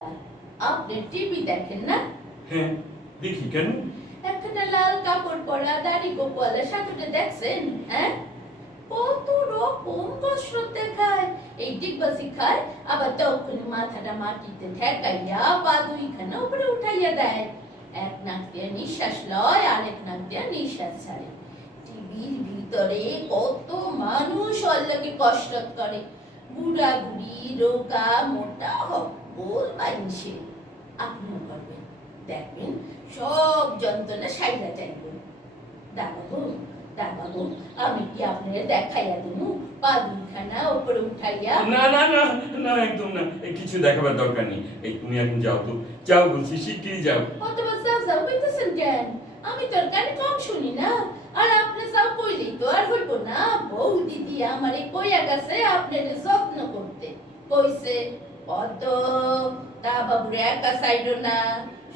আপনি টিভি দেখেন না? হ্যাঁ, দেখি কেন? একটা লাল কাপড় পরা দাড়ি গোপালের সাথে দেখছেন? হ্যাঁ, কত রকম কসরত দেখায়। এই ডিগবাজি খায়, আবার তখন মাথাটা মাটিতে ঠেকাইয়া পা দুইখানা উপরে উঠাইয়া দেয়। এক নাক দিয়ে নিঃশ্বাস লয়, আরেক নাক দিয়ে নিঃশ্বাস ছাড়ে। টিভির ভিতরে কত মানুষ অল্লাকে কসরত করে, বুড়া বুড়ি, রোগা মোটা হকল মানুষে। আপনিও করবেন, দেখবেন সব যন্ত্রণা সাইরা যাইবেন। দাঁড়াবো, আমি কি আপনারা দেখাইয়া দেবো পা দুইখানা উপরে উঠাইয়া? না না না না, একদম না, কিছু দেখাবার দরকার নেই। এই তুমি এখন যাও তো, যাও বলছি, শিগগিরই যাও। অথবা যাও কইতেছেন কেন? আমি তোর কানে কম শুনি না, আর আপনি যাও কইলেই তো আর হইব না। বউ দিদি আমারে কইয়া গেছে আপনার যত্ন করতে, কইছে কত তা বাবুরে একা চাইলো না,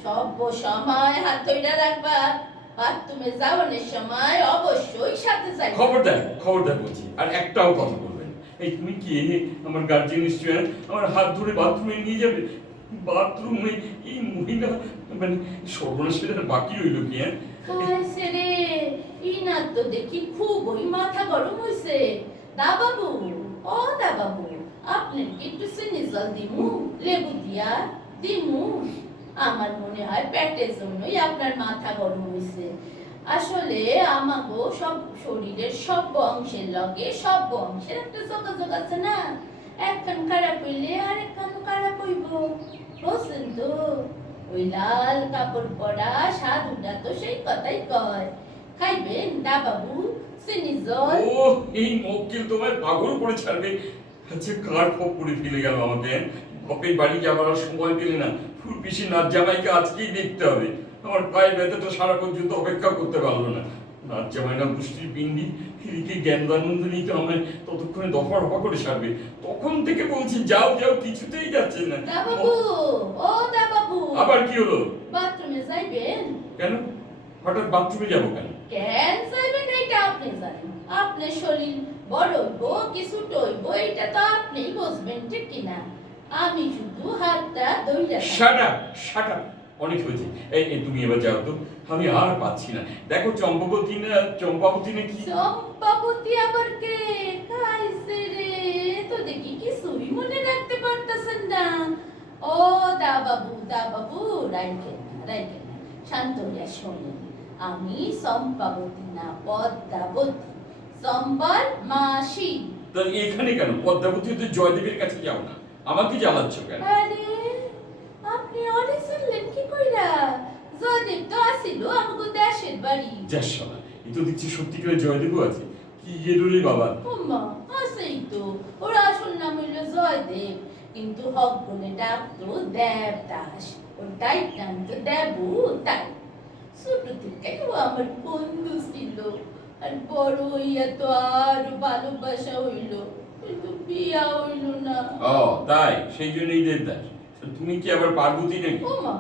সব সময় হাত ধইরা রাখবা, বাথরুমে যাওয়ানোর সময় অবশ্যই সাথে যাইবা। খবরদার বলছি, আর একটাও কথা বলবেন। এই তুমি কি আমার গার্জিয়ান নিশ্চয় আমার হাত ধরে বাথরুমে নিয়ে যাবে? বাথরুমে এই মহিলা মানে সর্বনাশের আর বাকি রইল কি? হয়েছে রে, ইনার তো দেখি খুবই মাথা গরম হয়েছে। দা বাবু, ও দা বাবু, আপনার কি একটু চিনি জল দিমু, লেবু দিয়া দিমু? আমার মনে হয় পেটের জন্যই আপনার মাথা গরম হয়েছে। আসলে আমাগো সব শরীরের সব অংশের লগে সব অংশের একটা যোগাযোগ আছে না, একখান খারাপ হইলে আরেকখান খারাপ হইব, বুঝছেন তো? ওই লাল কাপড় পরা সাধুটা তো সেই কথাই কয়। খাইবেন দা বাবু চিনি জল? ও, এই মক্কেল তোমায় পাগল করে ছাড়বে। আচ্ছা, কার খপ করে ফেলে গেল আমাকে। বাপের বাড়ি যাবার আর সময় পেলে না। ফুলপিসি নাচ জামাইকে আজকেই দেখতে হবে। আমার পায়ের ব্যথাটা সারা পর্যন্ত অপেক্ষা করতে পারলো না। নাচ জামাই না গোষ্ঠীর পিন্ডি, এদিকে জ্ঞানদানন্দনীকে আমায় ততক্ষণে দফা রফা করে ছাড়বে। তখন থেকে বলছি যাও যাও, কিছুতেই যাচ্ছে না। দা বাবু, ও দা বাবু, আবার কি হলো? বাথরুমে যাইবেন? কেন হঠাৎ বাথরুমে যাবো কেন? কেন যাইবেন এটা আপনি জানেন। আপনার শরীর বড় হইব কিছু টইব এটা তো আপনিই বুঝবেন, ঠিক কিনা? আমি শুধু হাতটা ধইরা শাট আপ, অনেক হয়েছে। এই তুমি এবার যাও তো, আমি আর পাচ্ছি না। দেখো চম্পাবতী না কি? চম্পাবতী আবার কে খাইছে রে? তো দেখি কিছুই মনে রাখতে পারতেছেন না। ও দা বাবু, রাইখেন না, শান্ত হইয়া শোনেন। আমি চম্পাবতী না, পদ্মাবতী, চম্পার মাসি। তো এখানে কেন? পদ্মাবতী তো জয়দেবের কাছে যাও না, আমাকে জ্বালাচ্ছ কেন? আরে আপনি অনেক শুনলেন কি কইরা? জয়দেব তো আসিল আমাগো দেশের বাড়ি। যাশালা, এই তো দেখছি সত্যিকারের জয়দেবও আছে। কি গেডুরে বাবা! ওমা, আছেই তো। ওর আসল নাম হইল জয়দেব, কিন্তু হক বলে ডাকতো দেবদাস। ওর দায়িত্ব নাম তো দেবু, তাই ছোট থেকে ও আমার বন্ধু ছিল, আর বড় হইয়া তো আরো ভালোবাসা হইল, কিন্তু বিয়া হইল না। ও তাই, সেই জন্যই দেবদাস। তুমি কি আবার পার্বতী নাকি? ওমা,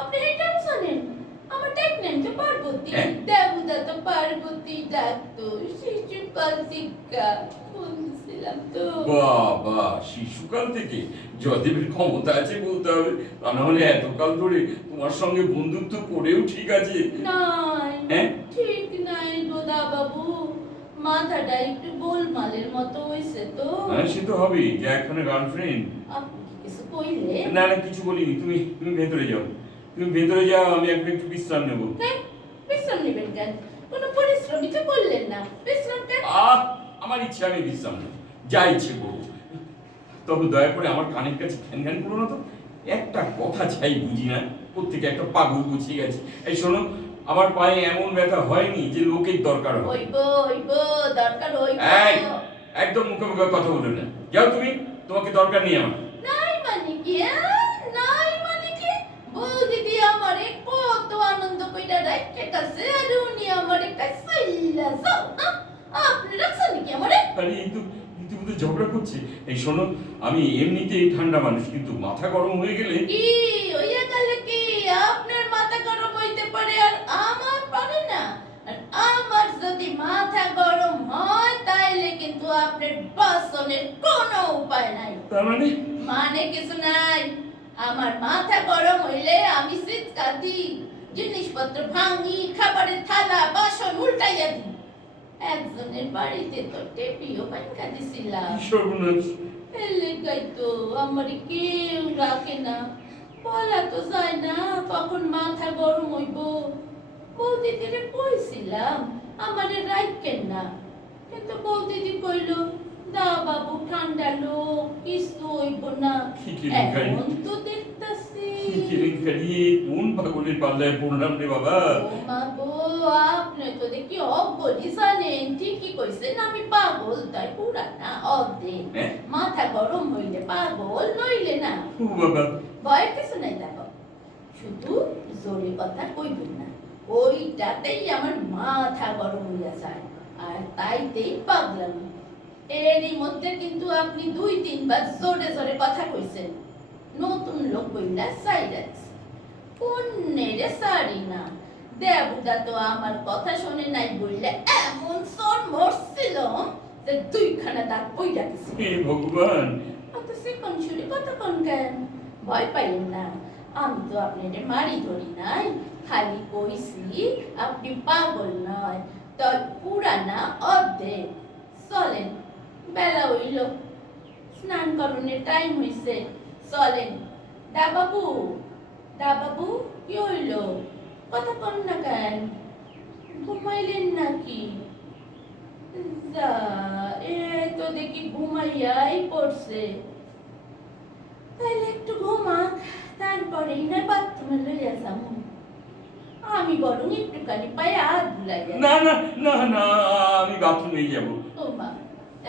আপনি এটাও জানেন? আমার ডাকনাম তো পার্বতী। হ্যাঁ? দেবুদা তো পার্বতী ডাকতো শিশুকাল থেকে, বলছিলাম তো। বাবা, শিশুকাল থেকে জয়দেবের ক্ষমতা আছে বলতে হবে। তা না হলে এতকাল ধরে তোমার সঙ্গে বন্ধুত্ব করেও ঠিক আছে। নাই, হ্যাঁ? ঠিক নাই গো দা বাবু, মাথাটা একটু গোলমালের মতো হইছে তো। হ্যাঁ, সে তো হবেই, যে একখানে গার্লফ্রেন্ড। আপনি কি কিছু কইলে? না না, কিছু বলিনি। তুমি ভেতরে যাও, আমি একটু বিশ্রাম নেবো। হ্যাঁ, বিশ্রাম নেবেন কেন? কোনো পরিশ্রমই তো করলেন না, বিশ্রাম কেন? আমার ইচ্ছে, আমি বিশ্রাম নেব, যা ইচ্ছে করবো। তবে দয়া করে আমার কানের কাছে ঘ্যান ঘ্যান করো না তো। একটা কথা চাই, বুঝি না, প্রত্যেকে একটা পাগল গুছিয়ে গেছে। এই শোনো, আমার পায়ে এমন ব্যথা হয়নি যে লোকের দরকার হয়। হইব, দরকার হইব। একদম মুখে মুখে কথা বলবে না। যাও তুমি, তোমাকে দরকার নেই আমার। নাই মানে কি? নাই মানে কি? বউ দিদি আমারে কত আনন্দ কইরা রাখতেছে, আর উনি আমারে কাইলা যাও না। আপনি রাখছেন নাকি আমারে? আরে এই তো ইতিমধ্যে ঝগড়া করছে। এই শোনো, আমি এমনিতেই ঠান্ডা মানুষ, কিন্তু মাথা গরম হয়ে গেলে। কি হইয়া গেল কি? আপনার মাথা গরম হইতে পারে আর আমার পারে না? আর আমার যদি মাথা গরম হয় তাইলে কিন্তু আপনার বাসনের কোনো উপায় নাই। তার মানে? মানে কিছু নাই। আমার মাথা গরম হইলে আমি চিৎকার দিই, জিনিসপত্র ভাঙি, খাবারের থালা বাসন উল্টাইয়া দিই। একজনের বাড়িতে তো টেপিও ভাঙা দিছিলাম। কি সর্বনাশ! এলে গাইতো আমারে কেউ রাখে না, বলা তো যায় না কখন মাথা গরম হইব। বৌদিদিরে কইছিলাম আমারে রাখেন না, কিন্তু বৌদিদি কইল দা বাবু ঠান্ডা লোক, কিছু হইব না। কি কেলেঙ্কারি! এখন তো দেখতাছি কি কেলেঙ্কারি! কোন পাগলের পাল্লায় পড়লাম রে বাবা! ও মা গো, আপনি তো দেখি অজ্ঞই জানেন। ঠিকই কইছেন, আমি পাগল, তাই পুরানা অর্ধেক। হ্যাঁ? মাথা গরম হইলে পাগল, নইলে না। ও বাবা! ভয়ের কিছু নাই, দেখো শুধু জোরে কথা কইবেন না, ওইটাতেই আমার মাথা গরম হইয়া যায়, আর তাইতেই পাগলামি। এরই মধ্যে কিন্তু আপনি 2-3 বার জোরে জোরে কথা কইছেন। নতুন লোক বইলা সাইরাস কোন্নেরে সারি না। দেবুদা তো আমার কথা শুনে নাই বললে এমন সর মরছিল যে 2খানা দাঁত পইরা গেছে। হে ভগবান! অত সেকন শুনে কথা কোন কেন? ভয় পাইলেন না, আমি তো আপনাকে মারি ধরি নাই, খালি কইছি আপনি পাগল নয়, তল পুরানা অর্ধেক। চলেন, বেলা হইল, স্নান করণের টাইম হইছে, চলেন। দাবাবু, দাবাবু, কি হইল? কথা কন না কেন? ঘুমাইলেন নাকি? যা, এ তো দেখি ঘুমাইয়াই পড়ছে। তাইলে একটু ঘুমাক, তারপরেই না বাথরুমে লইয়া যাবো। আমি বরং একটুখানি পায়ে হাত বুলাইয়া। না না না না, আমি বাথরুমে যাবো। ও মা,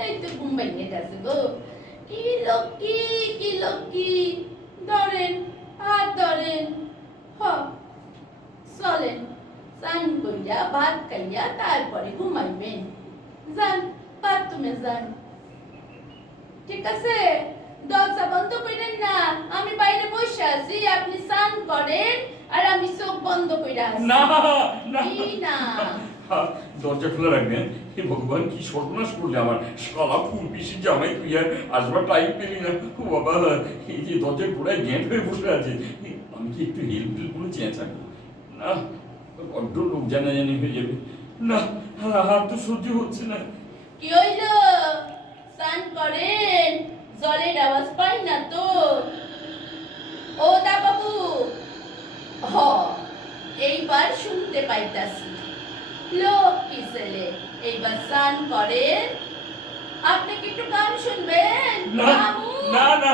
এই তো ঘুম ভেঙে গেছে গো। কি লক্ষ্মী, কি লক্ষ্মী! ধরেন, হাত ধরেন। হ, চলেন, স্নান কইরা ভাত খাইয়া তারপরে ঘুমাইবেন। যান, বাথরুমে যান। ঠিক আছে, দরজা বন্ধ করেন না, আমি বাইরে বসে আছি, আপনি স্নান করেন আর আমি চোখ বন্ধ কইরা আছি। না না কি না? দরজা খোলা রাখবেন। হে ভগবান, কি সর্বনাশ করলে আমার! শালা ফুল পিসি জামাই, তুই আর আসবার টাইম পেলি না। ও বাবা, এই যে দরজায় গোড়ায় গ্যাঁট হয়ে বসে আছে, আমি কি একটু হেল্প হেল্প করে চেঁচাবো? না, বড্ড লোক জানাজানি হয়ে যাবে। না, হাত তো সহ্য হচ্ছে না। কি হইল? স্নান করেন, জলের আওয়াজ পাই না তো? ও দা বাবু, হ, এইবার শুনতে পাইতাছি। লক্ষ্মী ছেলে, এইবার স্নান করেন। আপনি কি একটু গান শুনবেন? না কামু? না না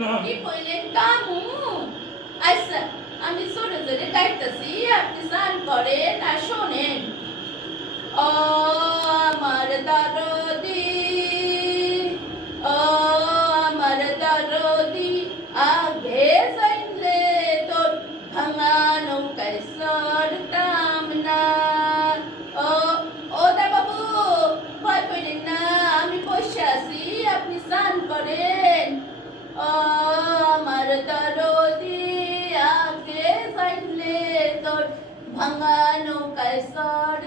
না। কি কইলেন কামু? আচ্ছা, আমি জোরে জোরে গাইতাছি, আপনি স্নান করেন আর শোনেন। ও আমার দরদি, ও আমার দরদি, আগে যাইলে তোর ভাঙা নৌকায় সরতাম না। ও ও দা বাবু, ভয় করেন না, আমি বসে আছি, আপনি স্নান করেন। ও আমার দরদি, আগে যাইলে তোর ভাঙা নৌকায় সর